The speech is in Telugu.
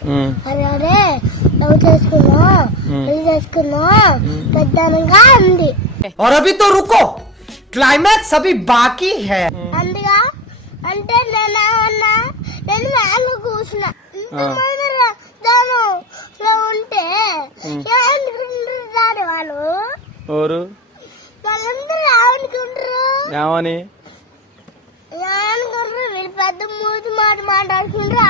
ఉమ్, అరే అరే లవ్ చేసుకున్నా ఉమ్. పెళ్లి చేసుకున్నా పెద్దనగా అంది और अभी तो रुको क्लाइमैक्स अभी बाकी है అందుగా అంటే నేను ఏమన్నా నేను మేల కూర్చున్నా ఇంతమంది రా- దాను లో ఉంటే ఏమనుకుంటారు వాళ్ళు ఎవరు వాళ్ళందరూ ఏమనుకుంటారు ఏమని ఏమనుకుంటారు వీళ్ళు పెద్ద మూతి మాట మాట్లాడుకుంటారు అనుకోరు డాడీ